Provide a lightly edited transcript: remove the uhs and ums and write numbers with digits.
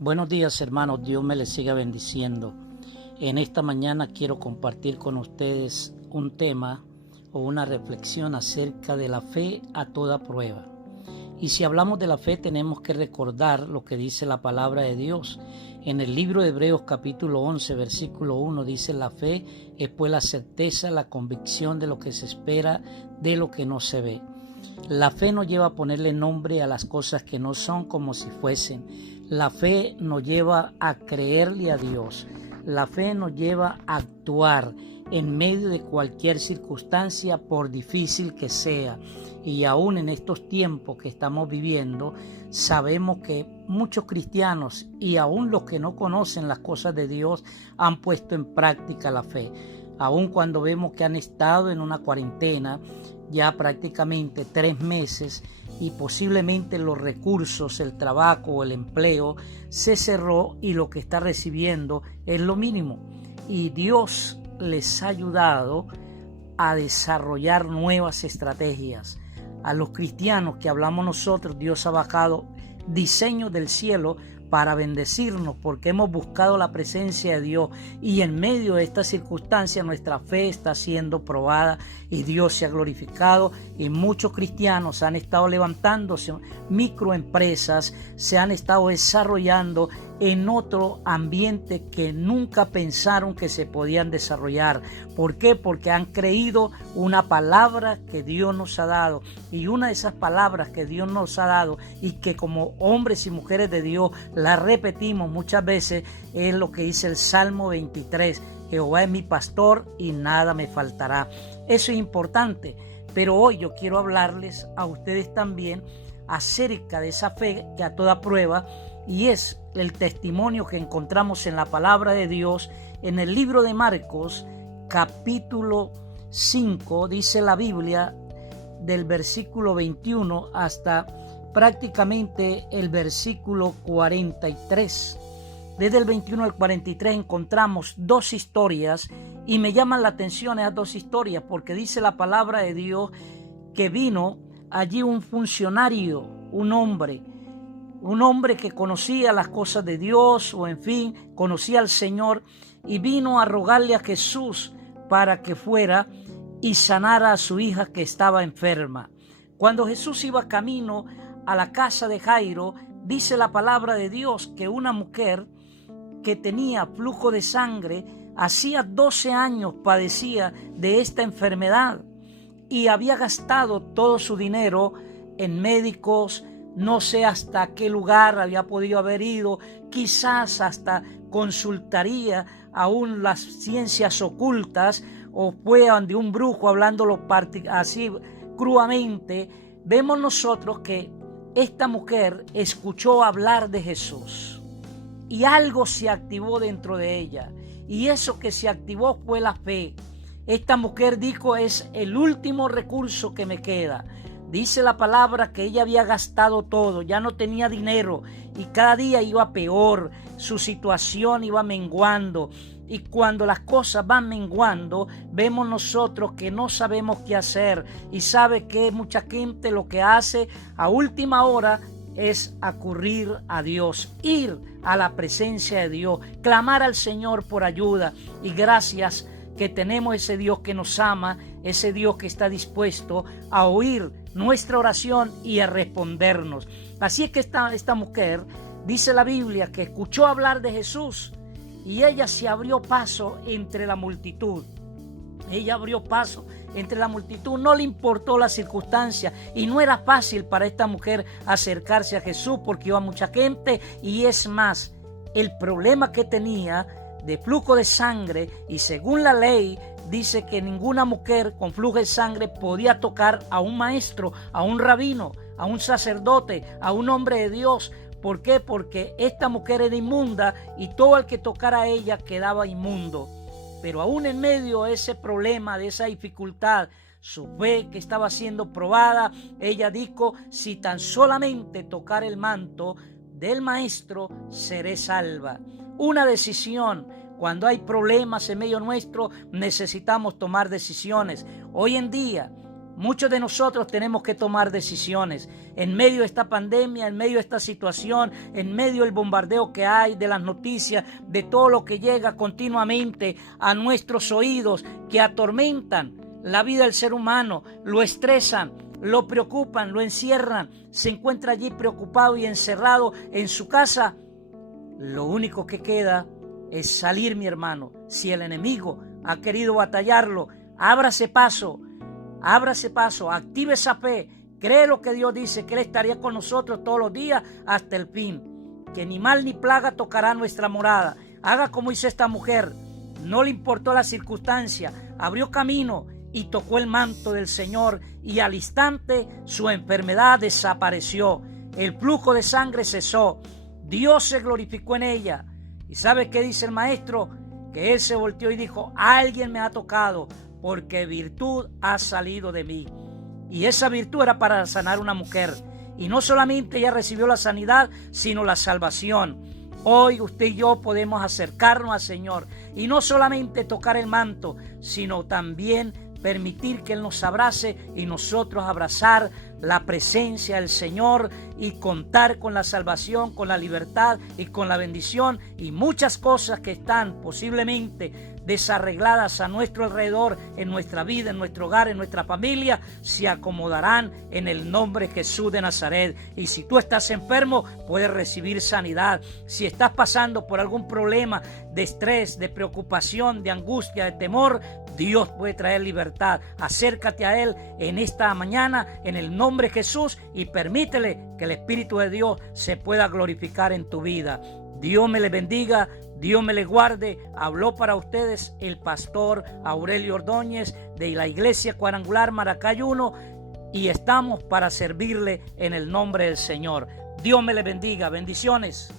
Buenos días, hermanos. Dios me les siga bendiciendo. En esta mañana quiero compartir con ustedes un tema o una reflexión acerca de la fe a toda prueba. Y si hablamos de la fe, tenemos que recordar lo que dice la palabra de Dios. En el libro de Hebreos capítulo 11, versículo 1 dice: la fe es pues la certeza, la convicción de lo que se espera, de lo que no se ve. La fe nos lleva a ponerle nombre a las cosas que no son como si fuesen. La fe nos lleva a creerle a Dios. La fe nos lleva a actuar en medio de cualquier circunstancia, por difícil que sea. Y aún en estos tiempos que estamos viviendo, sabemos que muchos cristianos y aún los que no conocen las cosas de Dios han puesto en práctica la fe. Aún cuando vemos que han estado en una cuarentena ya prácticamente 3 meses y posiblemente los recursos, el trabajo o el empleo se cerró y lo que está recibiendo es lo mínimo. Y Dios les ha ayudado a desarrollar nuevas estrategias. A los cristianos que hablamos nosotros, Dios ha bajado diseños del cielo para bendecirnos, porque hemos buscado la presencia de Dios, y en medio de esta circunstancia nuestra fe está siendo probada y Dios se ha glorificado, y muchos cristianos han estado levantándose, microempresas se han estado desarrollando en otro ambiente que nunca pensaron que se podían desarrollar. ¿Por qué? Porque han creído una palabra que Dios nos ha dado, y una de esas palabras que Dios nos ha dado y que como hombres y mujeres de Dios la repetimos muchas veces es lo que dice el Salmo 23: Jehová es mi pastor y nada me faltará. Eso es importante, pero hoy yo quiero hablarles a ustedes también acerca de esa fe que a toda prueba, y es el testimonio que encontramos en la palabra de Dios en el libro de Marcos capítulo 5. Dice la Biblia del versículo 21 hasta prácticamente el versículo 43. Desde el 21 al 43 encontramos dos historias, y me llaman la atención esas dos historias porque dice la palabra de Dios que vino allí un funcionario, un hombre que conocía las cosas de Dios, o en fin, conocía al Señor, y vino a rogarle a Jesús para que fuera y sanara a su hija que estaba enferma. Cuando Jesús iba camino a la casa de Jairo, dice la palabra de Dios que una mujer que tenía flujo de sangre, hacía 12 años padecía de esta enfermedad y había gastado todo su dinero en médicos. No sé hasta qué lugar había podido haber ido, quizás hasta consultaría aún las ciencias ocultas, o fue de un brujo hablándolo así crudamente. Vemos nosotros que esta mujer escuchó hablar de Jesús y algo se activó dentro de ella, y eso que se activó fue la fe. Esta mujer dijo: es el último recurso que me queda. Dice la palabra que ella había gastado todo, ya no tenía dinero, y cada día iba peor, su situación iba menguando. Y cuando las cosas van menguando, vemos nosotros que no sabemos qué hacer. Y sabe que mucha gente lo que hace a última hora es acudir a Dios, ir a la presencia de Dios, clamar al Señor por ayuda. Y gracias que tenemos ese Dios que nos ama, ese Dios que está dispuesto a oír nuestra oración y a respondernos. Así es que esta mujer, dice la Biblia, que escuchó hablar de Jesús, y ella se abrió paso entre la multitud. Ella abrió paso entre la multitud, no le importó la circunstancia, y no era fácil para esta mujer acercarse a Jesús porque iba mucha gente, y es más, el problema que tenía de flujo de sangre, y según la ley dice que ninguna mujer con flujo de sangre podía tocar a un maestro, a un rabino, a un sacerdote, a un hombre de Dios. ¿Por qué? Porque esta mujer era inmunda y todo el que tocara a ella quedaba inmundo. Pero aún en medio de ese problema, de esa dificultad, su fe que estaba siendo probada, ella dijo: si tan solamente tocar el manto del maestro, seré salva. Una decisión. Cuando hay problemas en medio nuestro, necesitamos tomar decisiones. Hoy en día Muchos de nosotros tenemos que tomar decisiones en medio de esta pandemia, en medio de esta situación, en medio del bombardeo que hay, de las noticias, de todo lo que llega continuamente a nuestros oídos, que atormentan la vida del ser humano, lo estresan, lo preocupan, lo encierran, se encuentra allí preocupado y encerrado en su casa. Lo único que queda es salir, mi hermano. Si el enemigo ha querido batallarlo, ábrase paso, active esa fe, cree lo que Dios dice, que Él estaría con nosotros todos los días hasta el fin, que ni mal ni plaga tocará nuestra morada. Haga como hizo esta mujer, no le importó la circunstancia, abrió camino y tocó el manto del Señor, y al instante su enfermedad desapareció, el flujo de sangre cesó, Dios se glorificó en ella. ¿Y sabe qué dice el maestro? Que él se volteó y dijo: alguien me ha tocado, porque virtud ha salido de mí. Y esa virtud era para sanar una mujer. Y no solamente ella recibió la sanidad, sino la salvación. Hoy usted y yo podemos acercarnos al Señor y no solamente tocar el manto, sino también permitir que Él nos abrace y nosotros abrazar la presencia del Señor y contar con la salvación, con la libertad y con la bendición, y muchas cosas que están posiblemente desarregladas a nuestro alrededor, en nuestra vida, en nuestro hogar, en nuestra familia, se acomodarán en el nombre de Jesús de Nazaret. Y si tú estás enfermo, puedes recibir sanidad. Si estás pasando por algún problema de estrés, de preocupación, de angustia, de temor, Dios puede traer libertad. Acércate a Él en esta mañana en el nombre de Jesús y permítele que el Espíritu de Dios se pueda glorificar en tu vida. Dios me le bendiga, Dios me le guarde. Habló para ustedes el pastor Aurelio Ordóñez de la Iglesia Cuadrangular Maracay 1, y estamos para servirle en el nombre del Señor. Dios me le bendiga. Bendiciones.